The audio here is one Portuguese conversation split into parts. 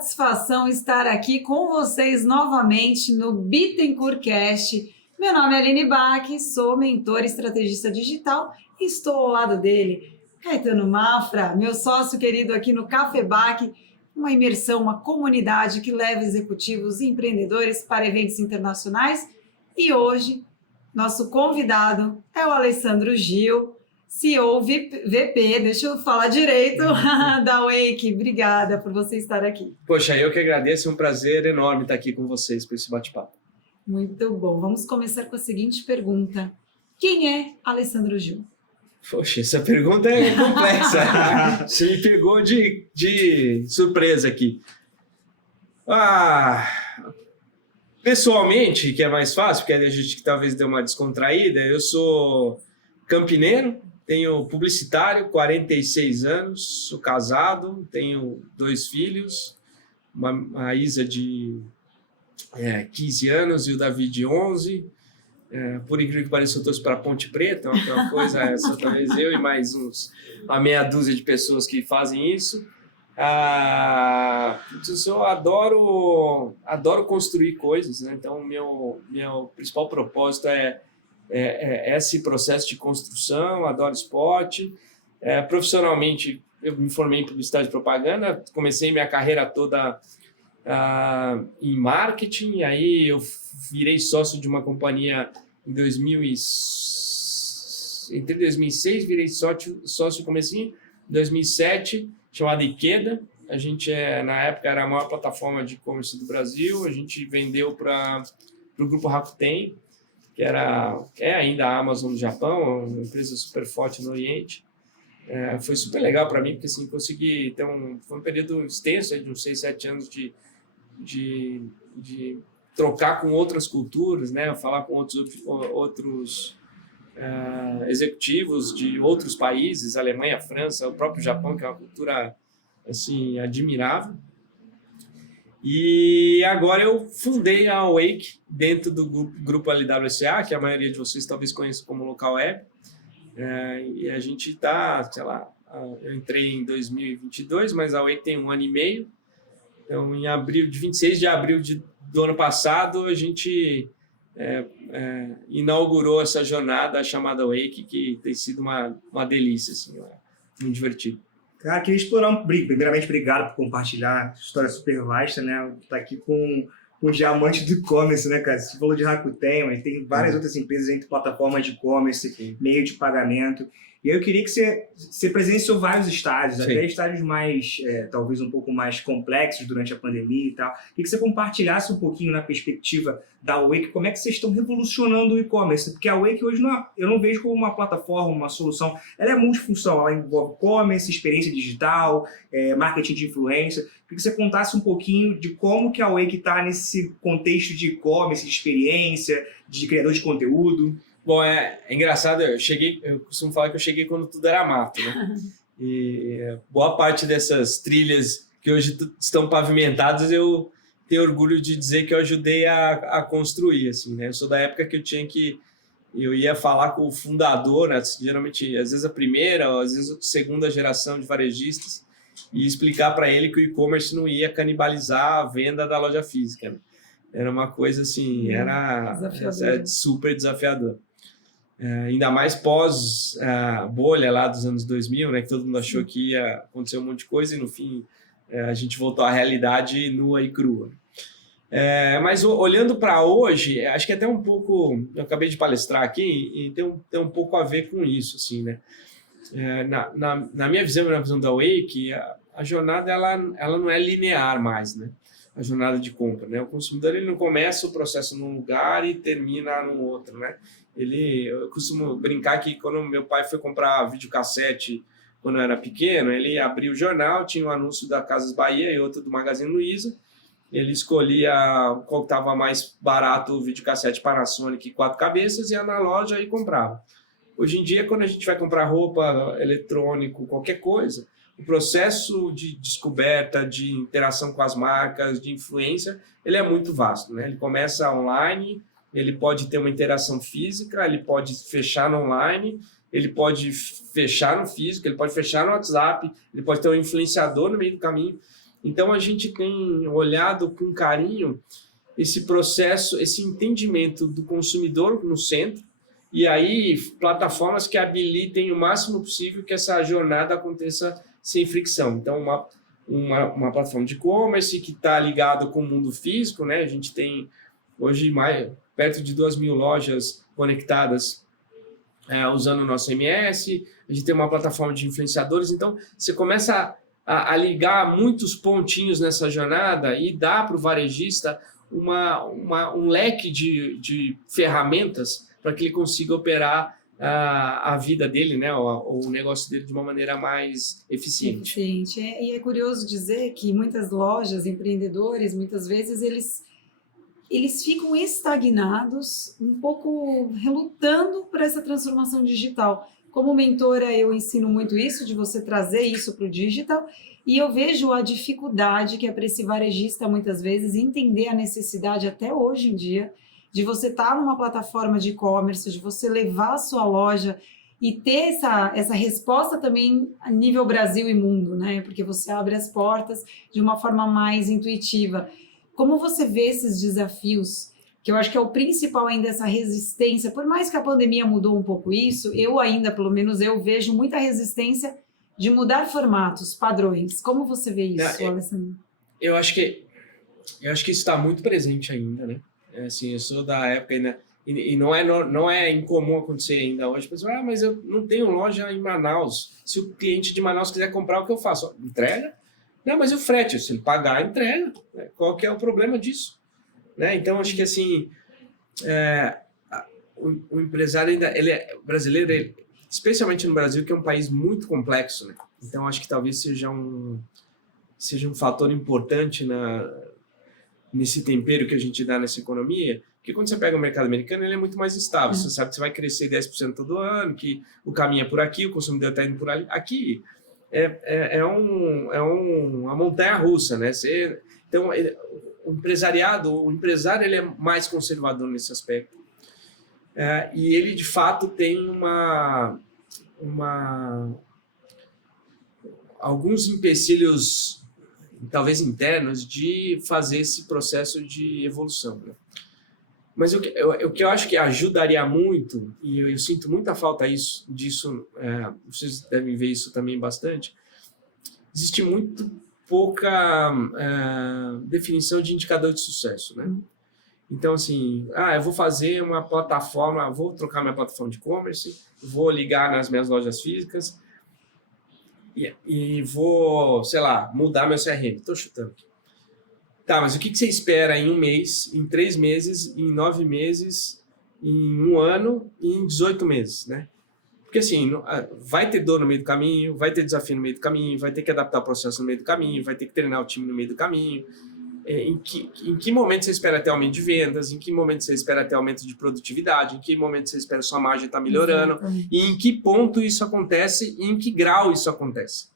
satisfação estar aqui com vocês novamente no Bittencourt Cast. Meu nome é Aline Bach, sou mentora e estrategista digital e estou ao lado dele, Caetano Mafra, meu sócio querido aqui no Café Bach, uma imersão, uma comunidade que leva executivos e empreendedores para eventos internacionais. E hoje, nosso convidado é o Alessandro Gil, CEO VP, deixa eu falar direito, da Wake. Obrigada por você estar aqui. Poxa, eu que agradeço, é um prazer enorme estar aqui com vocês para esse bate-papo. Muito bom. Vamos começar com a seguinte pergunta. Quem é Alessandro Gil? Poxa, essa pergunta é complexa. Você me pegou de surpresa aqui. Pessoalmente, que é mais fácil, porque a gente talvez dê uma descontraída, eu sou campineiro, tenho publicitário, 46 anos, sou casado, tenho 2 filhos, a Isa de 15 anos e o Davi de 11. Por incrível que pareça, eu torço para Ponte Preta, uma coisa, só talvez eu e mais uma meia dúzia de pessoas que fazem isso. Eu adoro construir coisas, né? Então, meu principal propósito é esse processo de construção, adoro esporte. Profissionalmente, eu me formei em publicidade e propaganda, comecei minha carreira toda em marketing, aí eu virei sócio de uma companhia entre 2006, virei sócio comecinho, em 2007, chamada Ikeda. A gente, na época, era a maior plataforma de e-commerce do Brasil, a gente vendeu para o grupo Rakuten, que é ainda a Amazon do Japão, uma empresa super forte no Oriente. Foi super legal para mim, porque assim, consegui ter foi um período extenso, de uns 6, 7 anos de trocar com outras culturas, né? Falar com outros executivos de outros países, Alemanha, França, o próprio Japão, que é uma cultura assim, admirável. E agora eu fundei a Wake dentro do grupo LWSA, que a maioria de vocês talvez conheça como Local Web. E a gente está, sei lá, eu entrei em 2022, mas a Wake tem 1 ano e meio. Então, em 26 de abril do ano passado, a gente inaugurou essa jornada chamada Wake, que tem sido uma delícia, assim, muito divertido. Cara, queria explorar primeiramente, obrigado por compartilhar, história super vasta, né? Tá aqui com um diamante do e-commerce, né, cara? Você falou de Rakuten, mas tem várias outras empresas entre plataformas de e-commerce, meio de pagamento. E aí eu queria que você presenciou vários estágios, até estágios mais, talvez um pouco mais complexos durante a pandemia e tal. Queria que você compartilhasse um pouquinho na perspectiva da Wake, como é que vocês estão revolucionando o e-commerce, porque a Wake hoje eu não vejo como uma plataforma, uma solução, ela é multifunção, ela envolve e-commerce, experiência digital, marketing de influência. Queria que você contasse um pouquinho de como que a Wake está nesse contexto de e-commerce, de experiência, de criador de conteúdo. Bom, é engraçado, eu costumo falar que eu cheguei quando tudo era mato, né? E boa parte dessas trilhas que hoje estão pavimentadas, eu tenho orgulho de dizer que eu ajudei a construir, assim, né? Eu sou da época que eu ia falar com o fundador, né? Geralmente, às vezes a primeira, ou às vezes a segunda geração de varejistas, e explicar para ele que o e-commerce não ia canibalizar a venda da loja física, né? Era uma coisa assim, era super desafiador. Ainda mais pós bolha lá dos anos 2000, né, que todo mundo achou que ia acontecer um monte de coisa e no fim a gente voltou à realidade nua e crua. Mas olhando para hoje, acho que até um pouco, eu acabei de palestrar aqui e tem um pouco a ver com isso, assim, né? Na minha visão, na visão da Wake, a jornada ela não é linear mais, né? A jornada de compra, né? O consumidor ele não começa o processo num lugar e termina no outro, né? Eu costumo brincar que quando meu pai foi comprar videocassete quando eu era pequeno, ele abria o jornal, tinha um anúncio da Casas Bahia e outro do Magazine Luiza, ele escolhia qual estava mais barato, o videocassete Panasonic 4 cabeças, ia na loja e comprava. Hoje em dia, quando a gente vai comprar roupa, eletrônico, qualquer coisa, o processo de descoberta, de interação com as marcas, de influência, ele é muito vasto, né? Ele começa online, ele pode ter uma interação física, ele pode fechar no online, ele pode fechar no físico, ele pode fechar no WhatsApp, ele pode ter um influenciador no meio do caminho. Então, a gente tem olhado com carinho esse processo, esse entendimento do consumidor no centro, e aí plataformas que habilitem o máximo possível que essa jornada aconteça sem fricção. Então, uma plataforma de e-commerce que está ligado com o mundo físico, né? A gente tem hoje perto de 2.000 lojas conectadas usando o nosso MS, a gente tem uma plataforma de influenciadores, então você começa a ligar muitos pontinhos nessa jornada e dá para o varejista um leque de ferramentas para que ele consiga operar a vida dele, né, o negócio dele de uma maneira mais eficiente. E é curioso dizer que muitas lojas, empreendedores, muitas vezes eles ficam estagnados, um pouco relutando para essa transformação digital. Como mentora, eu ensino muito isso, de você trazer isso para o digital, e eu vejo a dificuldade que é para esse varejista, muitas vezes, entender a necessidade, até hoje em dia, de você estar numa plataforma de e-commerce, de você levar a sua loja e ter essa resposta também a nível Brasil e mundo, né? Porque você abre as portas de uma forma mais intuitiva. Como você vê esses desafios, que eu acho que é o principal ainda, essa resistência, por mais que a pandemia mudou um pouco isso, eu ainda, pelo menos eu vejo muita resistência de mudar formatos, padrões. Como você vê isso, Alessandro? Eu acho que isso está muito presente ainda, né? Assim, eu sou da época ainda, e não é incomum acontecer ainda hoje. Pessoal, mas eu não tenho loja em Manaus. Se o cliente de Manaus quiser comprar, o que eu faço? Entrega? Não, mas e o frete? Se ele pagar, entrega. Qual que é o problema disso? Né? Então, acho que assim, o empresário ainda, brasileiro, especialmente no Brasil, que é um país muito complexo, né? Então, acho que talvez seja um fator importante nesse tempero que a gente dá nessa economia, porque quando você pega o mercado americano, ele é muito mais estável. Você sabe que você vai crescer 10% todo ano, que o caminho é por aqui, o consumidor está indo por ali. Aqui uma montanha-russa, né? Então, o empresário ele é mais conservador nesse aspecto. E ele, de fato, tem alguns empecilhos, talvez internos, de fazer esse processo de evolução, né? Mas o que eu acho que ajudaria muito, e eu sinto muita falta disso, vocês devem ver isso também bastante, existe muito pouca definição de indicador de sucesso, né? Então, assim, eu vou fazer uma plataforma, vou trocar minha plataforma de e-commerce, vou ligar nas minhas lojas físicas e vou, sei lá, mudar meu CRM. Estou chutando aqui. Tá, mas o que você espera em 1 mês, em 3 meses, em 9 meses, em 1 ano e em 18 meses, né? Porque assim, vai ter dor no meio do caminho, vai ter desafio no meio do caminho, vai ter que adaptar o processo no meio do caminho, vai ter que treinar o time no meio do caminho. Em que momento você espera ter aumento de vendas? Em que momento você espera ter aumento de produtividade? Em que momento você espera sua margem estar melhorando? Exatamente. E em que ponto isso acontece e em que grau isso acontece?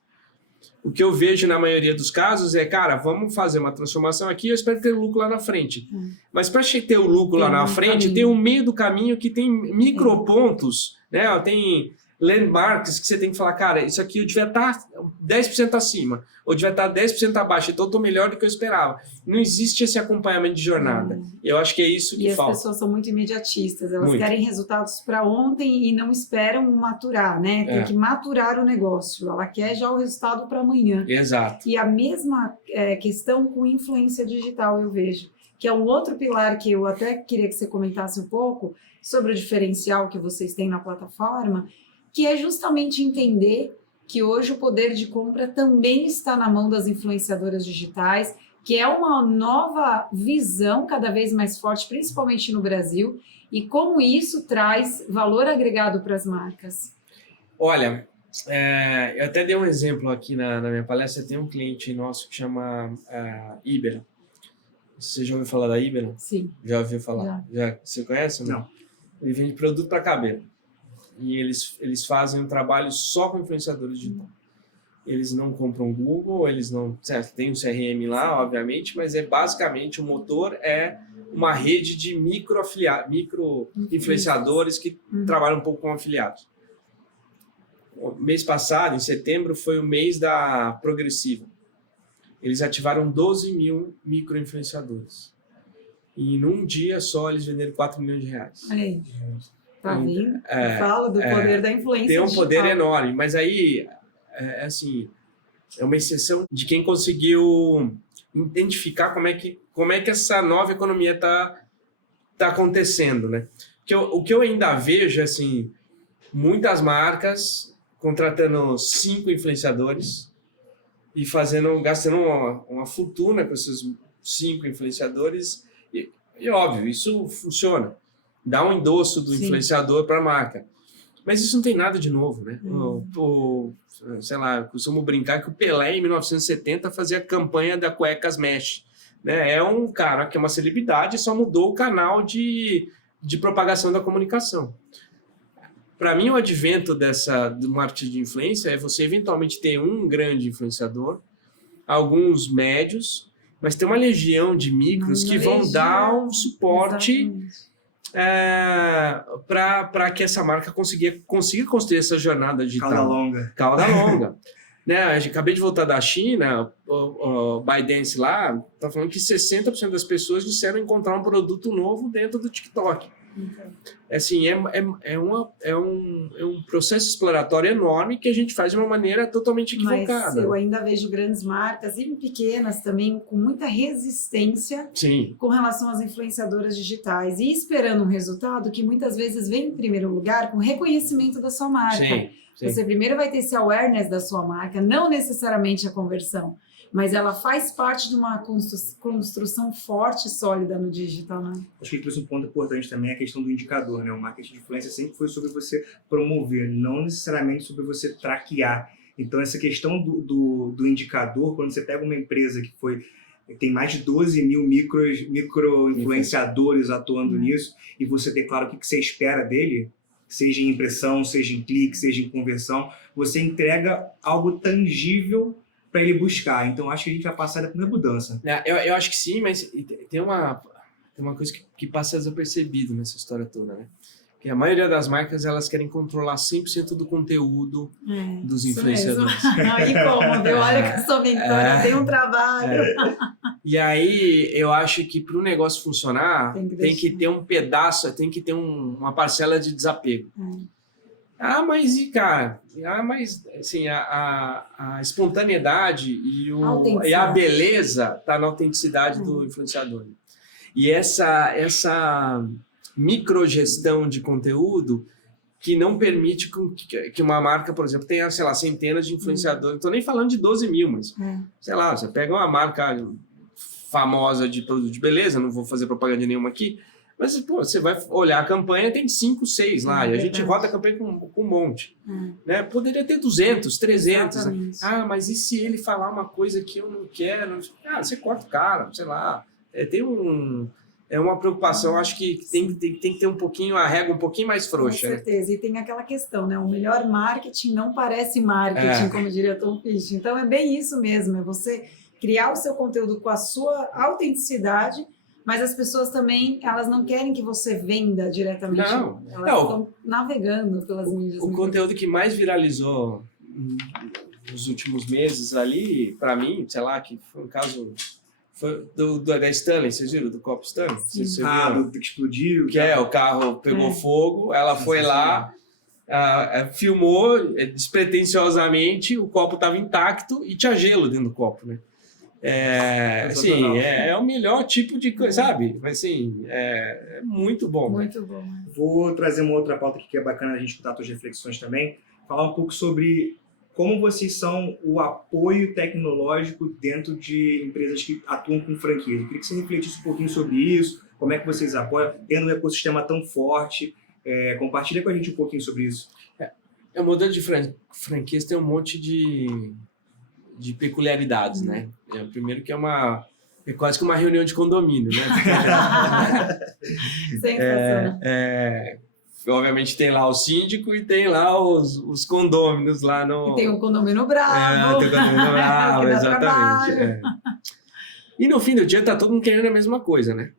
O que eu vejo na maioria dos casos é, cara, vamos fazer uma transformação aqui, eu espero ter lucro lá na frente. Mas para ter o lucro lá na frente, tem um meio do caminho que tem micropontos, né? Tem landmarks que você tem que falar, cara, isso aqui eu devia estar 10% acima, ou devia estar 10% abaixo, então eu estou melhor do que eu esperava. Não existe esse acompanhamento de jornada. Eu acho que é isso que falta. E as pessoas são muito imediatistas, elas querem resultados para ontem e não esperam maturar, né? Tem que maturar o negócio, ela quer já o resultado para amanhã. Exato. E a mesma questão com influência digital, eu vejo, que é um outro pilar que eu até queria que você comentasse um pouco sobre o diferencial que vocês têm na plataforma, que é justamente entender que hoje o poder de compra também está na mão das influenciadoras digitais, que é uma nova visão cada vez mais forte, principalmente no Brasil, e como isso traz valor agregado para as marcas. Olha, eu até dei um exemplo aqui na minha palestra, tem um cliente nosso que chama Ibera. Você já ouviu falar da Ibera? Sim. Já ouviu falar? Já. Você conhece? Não. Ele vende produto para cabelo. E eles fazem um trabalho só com influenciadores digitais. Eles não compram Google, eles não... Certo, tem um CRM lá, obviamente, mas basicamente o motor é uma rede de micro-influenciadores que trabalham um pouco com afiliados. O mês passado, em setembro, foi o mês da Progressiva. eles ativaram 12 mil micro-influenciadores. E num dia só eles venderam 4 milhões de reais. Olha aí. Tá Então, vendo? Falo do poder da influência tem um digital. poder enorme, mas aí, assim, é uma exceção de quem conseguiu identificar como é que essa nova economia está acontecendo, né? O que eu ainda vejo, assim, muitas marcas contratando 5 influenciadores e gastando uma fortuna com esses 5 influenciadores e óbvio, isso funciona. Dá um endosso do influenciador para a marca. Mas isso não tem nada de novo, né? Sei lá, eu costumo brincar que o Pelé, em 1970, fazia a campanha da Cuecas Mesh. Né? É um cara que é uma celebridade, só mudou o canal de propagação da comunicação. Para mim, o advento do marketing de influência é você eventualmente ter um grande influenciador, alguns médios, mas tem uma legião de micros que vão dar um suporte para que essa marca consiga construir essa jornada digital. Cauda longa. Né? Acabei de voltar da China, o ByteDance lá está falando que 60% das pessoas disseram encontrar um produto novo dentro do TikTok. Assim, é um processo exploratório enorme que a gente faz de uma maneira totalmente equivocada. Mas eu ainda vejo grandes marcas e pequenas também com muita resistência com relação às influenciadoras digitais e esperando um resultado que muitas vezes vem em primeiro lugar com reconhecimento da sua marca. Sim. Você primeiro vai ter esse awareness da sua marca, não necessariamente a conversão, mas ela faz parte de uma construção forte e sólida no digital, né? Acho que trouxe um ponto importante também, a questão do indicador, né? O marketing de influência sempre foi sobre você promover, não necessariamente sobre você traquear. Então, essa questão do indicador, quando você pega uma empresa que tem mais de 12 mil micro-influenciadores atuando nisso, e você declara o que você espera dele, seja em impressão, seja em clique, seja em conversão, você entrega algo tangível para ele buscar. Então, acho que a gente vai passar da primeira mudança. Eu acho que sim, mas tem uma coisa que passa desapercebido nessa história toda, né? Que a maioria das marcas, elas querem controlar 100% do conteúdo dos influenciadores. Aí como, viu? Olha que eu sou mentora, tem um trabalho. E aí, eu acho que para o negócio funcionar, tem que ter um pedaço, tem que ter uma parcela de desapego. Mas assim, a espontaneidade e a beleza está na autenticidade do influenciador. E essa microgestão de conteúdo que não permite que uma marca, por exemplo, tenha, sei lá, centenas de influenciadores. Não estou nem falando de 12 mil, mas, sei lá, você pega uma marca famosa de produto de beleza, não vou fazer propaganda nenhuma aqui, mas você vai olhar a campanha, tem 5, 6 lá, e a gente roda a campanha com um monte. Né? Poderia ter 200, 300. Né? Mas e se ele falar uma coisa que eu não quero? Você corta o cara, sei lá. É uma preocupação, acho que tem que ter um pouquinho, a régua um pouquinho mais frouxa. Com certeza, né? E tem aquela questão, né? O melhor marketing não parece marketing, como diria Tom Fish. Então é bem isso mesmo, é você criar o seu conteúdo com a sua autenticidade, mas as pessoas também, elas não querem que você venda diretamente. Não. Elas estão navegando pelas mídias. O conteúdo que mais viralizou nos últimos meses ali, para mim, sei lá, que foi um caso... Foi da Stanley, vocês viram? Do copo Stanley? Do que explodiu. O carro pegou fogo, ela foi lá, filmou despretensiosamente, o copo estava intacto e tinha gelo dentro do copo, né? Assim, é o melhor tipo de coisa, sabe? Mas assim, é muito bom. Muito bom. Vou trazer uma outra pauta aqui que é bacana a gente escutar suas reflexões também, falar um pouco sobre como vocês são o apoio tecnológico dentro de empresas que atuam com franquia. Eu queria que você refletisse um pouquinho sobre isso, como é que vocês apoiam, tendo um ecossistema tão forte. Compartilha com a gente um pouquinho sobre isso. O modelo de franquias tem um monte de peculiaridades, né? Primeiro que é quase que uma reunião de condomínio, né? Sensacional. Obviamente tem lá o síndico e tem lá os condôminos lá no... E tem o condomínio bravo. Tem o condomínio bravo, exatamente. E no fim do dia tá todo mundo querendo a mesma coisa, né?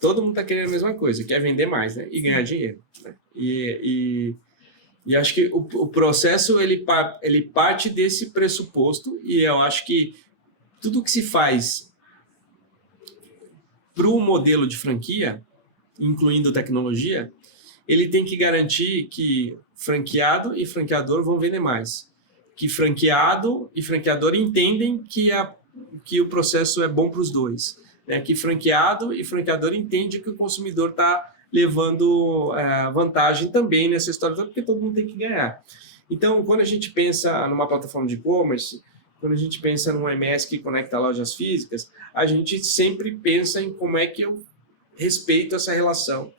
Todo mundo tá querendo a mesma coisa, quer vender mais, né? E ganhar dinheiro. Né? E acho que o processo ele parte desse pressuposto, e eu acho que tudo que se faz para o modelo de franquia, incluindo tecnologia, ele tem que garantir que franqueado e franqueador vão vender mais. Que franqueado e franqueador entendem que o processo é bom para os dois. Né? Que franqueado e franqueador entendem que o consumidor está levando vantagem também nessa história toda, porque todo mundo tem que ganhar. Então, quando a gente pensa numa plataforma de e-commerce, quando a gente pensa num MS que conecta lojas físicas, a gente sempre pensa em como é que eu respeito essa relação,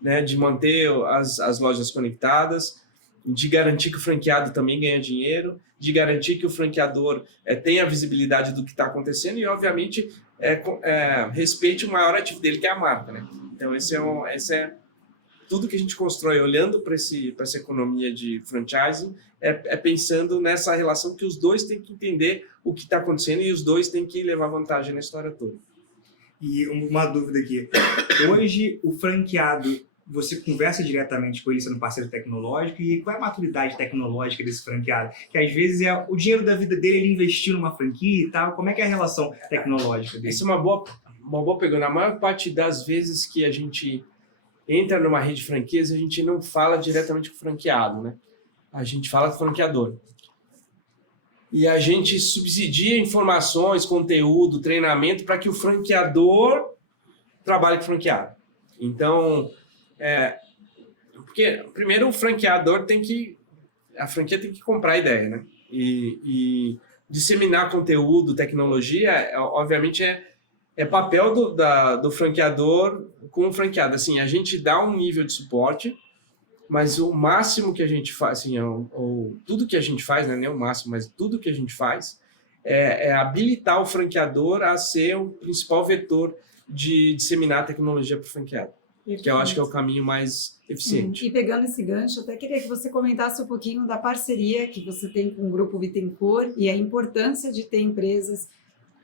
né? De manter as lojas conectadas, de garantir que o franqueado também ganha dinheiro, de garantir que o franqueador tenha visibilidade do que está acontecendo e, obviamente, respeite o maior ativo dele, que é a marca, né? Então, esse é tudo que a gente constrói olhando para essa economia de franchising, pensando nessa relação que os dois têm que entender o que está acontecendo e os dois têm que levar vantagem na história toda. E uma dúvida aqui. Hoje, o franqueado, você conversa diretamente com ele sendo parceiro tecnológico, e qual é a maturidade tecnológica desse franqueado? Que às vezes é o dinheiro da vida dele, ele investir numa franquia e tal. Como é que é a relação tecnológica dele? Essa é uma boa pergunta. A maior parte das vezes que a gente entra numa rede de franquias, a gente não fala diretamente com o franqueado, né? A gente fala com o franqueador. E a gente subsidia informações, conteúdo, treinamento para que o franqueador trabalhe com o franqueado. Então, porque primeiro o franqueador a franquia tem que comprar a ideia, né? E disseminar conteúdo, tecnologia, obviamente é papel do franqueador com o franqueado. Assim, a gente dá um nível de suporte, mas o máximo que a gente faz, assim, tudo que a gente faz, né, nem o máximo, mas tudo que a gente faz é habilitar o franqueador a ser o principal vetor de disseminar a tecnologia para o franqueado, que eu acho que é o caminho mais eficiente. E pegando esse gancho, até queria que você comentasse um pouquinho da parceria que você tem com o Grupo Bittencourt e a importância de ter empresas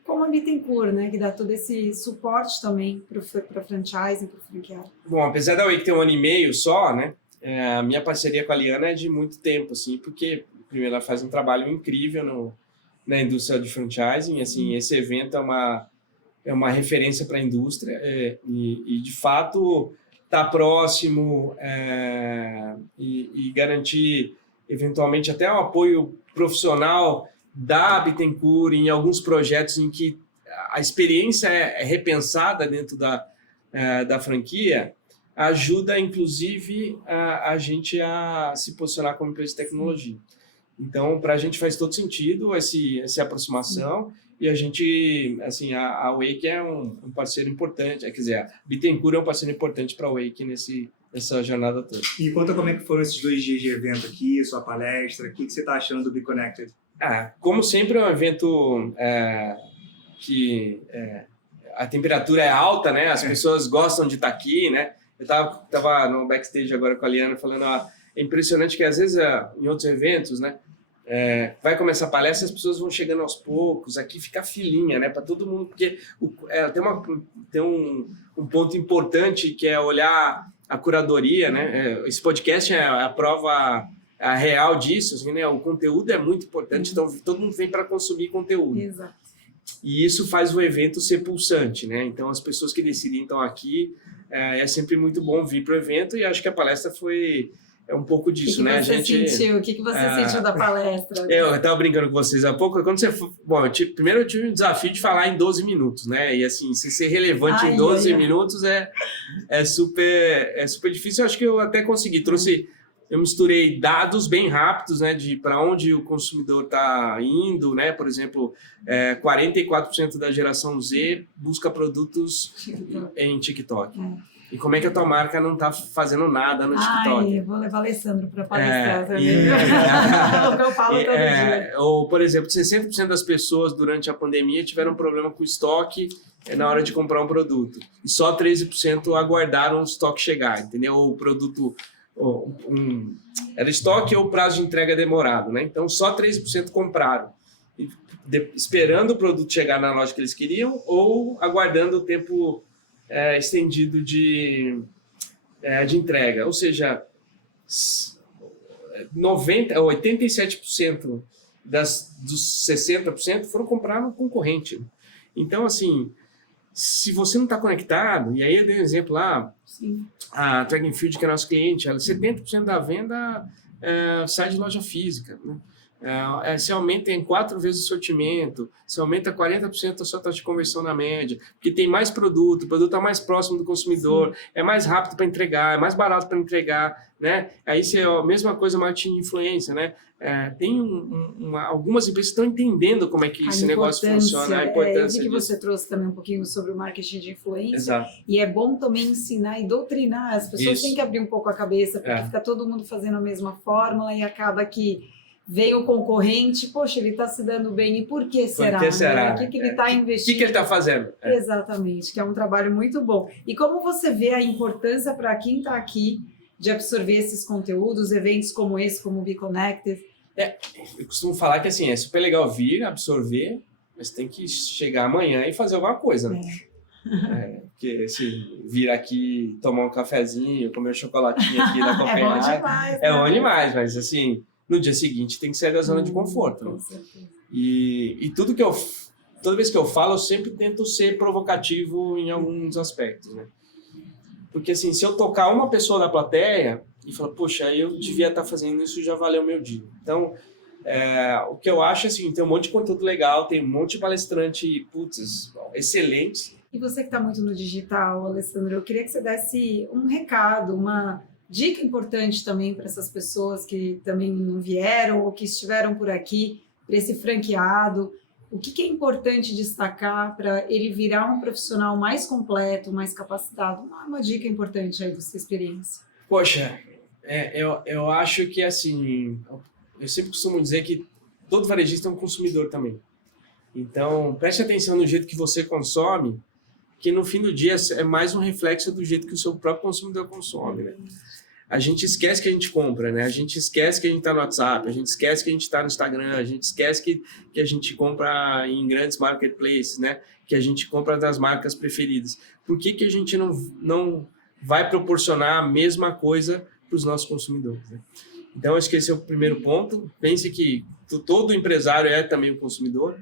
como a Bittencourt, né, que dá todo esse suporte também para franchising, para o franqueado. Bom, apesar da Wake ter 1 ano e meio só, né, a minha parceria com a Liana é de muito tempo, assim, porque primeiro ela faz um trabalho incrível na indústria de franchising, assim, esse evento é uma referência para a indústria e de fato estar próximo e garantir eventualmente até um apoio profissional da Bittencourt em alguns projetos em que a experiência é repensada dentro da franquia, ajuda, inclusive, a gente a se posicionar como empresa de tecnologia. Então, para a gente faz todo sentido essa aproximação e a gente, assim, a Wake é um parceiro importante, quer dizer, a Bittencourt é um parceiro importante para a Wake nessa jornada toda. E conta como é que foram esses 2 dias de evento aqui, sua palestra, o que você está achando do Be Connected? Como sempre, é um evento que a temperatura é alta, né? As pessoas gostam de estar aqui, né? Eu tava no backstage agora com a Liana falando, é impressionante que às vezes em outros eventos, né? Vai começar a palestra, as pessoas vão chegando aos poucos, aqui fica a filinha, né? Para todo mundo, porque tem um ponto importante que é olhar a curadoria, né? Esse podcast é a prova real disso, assim, né? O conteúdo é muito importante, então todo mundo vem para consumir conteúdo. Exato. E isso faz o evento ser pulsante, né? Então as pessoas que decidem estão aqui, é sempre muito bom vir para o evento e acho que a palestra foi um pouco disso, né? O que você sentiu da palestra? Eu estava brincando com vocês há pouco, quando você for, primeiro eu tive um desafio de falar em 12 minutos, né? E assim, se ser relevante em 12 minutos é super difícil. Eu acho que eu até consegui, eu misturei dados bem rápidos, né, de para onde o consumidor está indo, né? Por exemplo, 44% da geração Z busca produtos em TikTok. E como é que a tua marca não está fazendo nada no TikTok? Eu vou levar o Alessandro para palestrar também. O que eu falo todo dia. Ou, por exemplo, 60% das pessoas durante a pandemia tiveram problema com estoque na hora de comprar um produto. E só 13% aguardaram o estoque chegar, entendeu? O produto era estoque ou prazo de entrega demorado, né? Então, só 13% compraram, esperando o produto chegar na loja que eles queriam ou aguardando o tempo estendido de entrega. Ou seja, 87% dos 60% foram comprar no concorrente. Né? Então, assim, se você não está conectado, e aí eu dei um exemplo lá, Sim. a Track and Field, que é nosso cliente, 70% da venda sai de loja física. Né? Você aumenta em 4 vezes o sortimento, você aumenta 40% a sua taxa de conversão na média, porque tem mais produto, o produto está mais próximo do consumidor, sim, é mais rápido para entregar, é mais barato para entregar, né? Aí você, a mesma coisa, marketing de influência, né? Tem algumas empresas que estão entendendo como é que esse negócio funciona, a importância eu vi que disso. você trouxe também um pouquinho sobre o marketing de influência. Exato. E é bom também ensinar e doutrinar. As pessoas Isso. têm que abrir um pouco a cabeça, porque fica todo mundo fazendo a mesma fórmula e acaba que vem o concorrente, poxa, ele está se dando bem, e por que será? Por que será? O que ele está investindo? O que ele está fazendo? Exatamente, que é um trabalho muito bom. E como você vê a importância para quem está aqui de absorver esses conteúdos, eventos como esse, como o Be Connected? Eu costumo falar que assim, é super legal vir, absorver, mas tem que chegar amanhã e fazer alguma coisa, né? Porque se vir aqui, tomar um cafezinho, comer um chocolatinho aqui na Copenhague, é bom demais. É bom demais, mas assim, no dia seguinte tem que sair da zona de conforto. Com né? certeza. E toda vez que eu falo, eu sempre tento ser provocativo em alguns aspectos, né? Porque assim, se eu tocar uma pessoa da plateia e falar, poxa, eu devia estar fazendo isso, já valeu o meu dia. Então, o que eu acho, assim, tem um monte de conteúdo legal, tem um monte de palestrante, excelentes. E você que está muito no digital, Alessandro, eu queria que você desse um recado, uma dica importante também para essas pessoas que também não vieram ou que estiveram por aqui, para esse franqueado. O que é importante destacar para ele virar um profissional mais completo, mais capacitado? Uma dica importante aí da sua experiência. Poxa, eu acho que assim, eu sempre costumo dizer que todo varejista é um consumidor também. Então, preste atenção no jeito que você consome, que no fim do dia é mais um reflexo do jeito que o seu próprio consumidor consome, né? A gente esquece que a gente compra, né? A gente esquece que a gente está no WhatsApp, a gente esquece que a gente está no Instagram, a gente esquece que a gente compra em grandes marketplaces, né? Que a gente compra das marcas preferidas. Por que a gente não vai proporcionar a mesma coisa para os nossos consumidores, né? Então, acho que esse é o primeiro ponto. Pense que todo empresário é também um consumidor.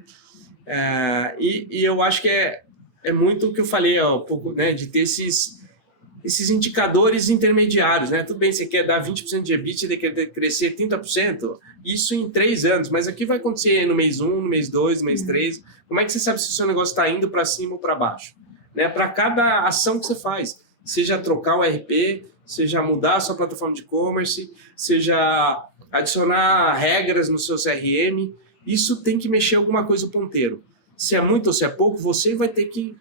E eu acho que é muito o que eu falei há um pouco, né? De ter esses indicadores intermediários, né? Tudo bem, você quer dar 20% de EBITDA e quer crescer 30%, isso em 3 anos, mas aqui vai acontecer no mês 1, no mês 2, no mês 3. Como é que você sabe se o seu negócio está indo para cima ou para baixo? Né? Para cada ação que você faz, seja trocar o RP, seja mudar a sua plataforma de e-commerce, seja adicionar regras no seu CRM, isso tem que mexer alguma coisa o ponteiro. Se é muito ou se é pouco, você vai ter que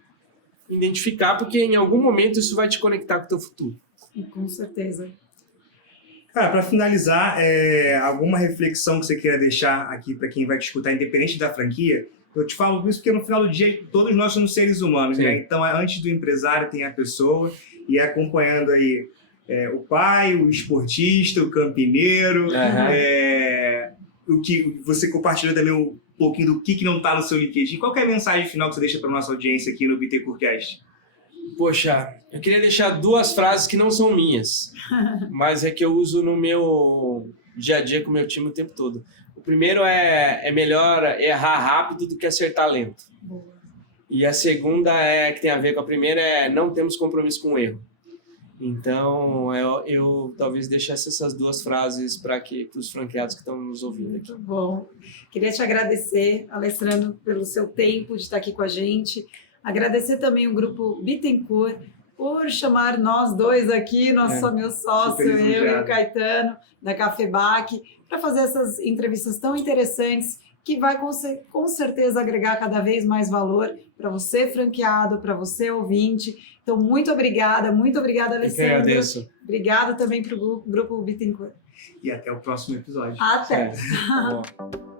identificar, porque em algum momento isso vai te conectar com o teu futuro. Com certeza. Cara, para finalizar, alguma reflexão que você queira deixar aqui para quem vai te escutar, independente da franquia? Eu te falo isso porque no final do dia todos nós somos seres humanos, né? Então, antes do empresário tem a pessoa, e acompanhando aí o pai, o esportista, o campineiro, o que você compartilhou também um pouquinho do que não está no seu LinkedIn. Qual que é a mensagem final que você deixa para nossa audiência aqui no Bittencourtcast? Poxa, eu queria deixar 2 frases que não são minhas, mas é que eu uso no meu dia a dia com o meu time o tempo todo. O primeiro é melhor errar rápido do que acertar lento. Boa. E a segunda que tem a ver com a primeira não temos compromisso com o erro. Então, eu talvez deixasse essas 2 frases para os franqueados que estão nos ouvindo aqui. Muito bom. Queria te agradecer, Alessandro, pelo seu tempo de estar aqui com a gente. Agradecer também o grupo Bittencourt por chamar nós 2 aqui, meu sócio, eu e o Caetano, da Cafebac, para fazer essas entrevistas tão interessantes que vai com certeza agregar cada vez mais valor para você franqueado, para você ouvinte. Então, muito obrigada, Alessandro. Eu que agradeço. Obrigada também para o grupo Bittencourt. E até o próximo episódio. Até! Tá bom.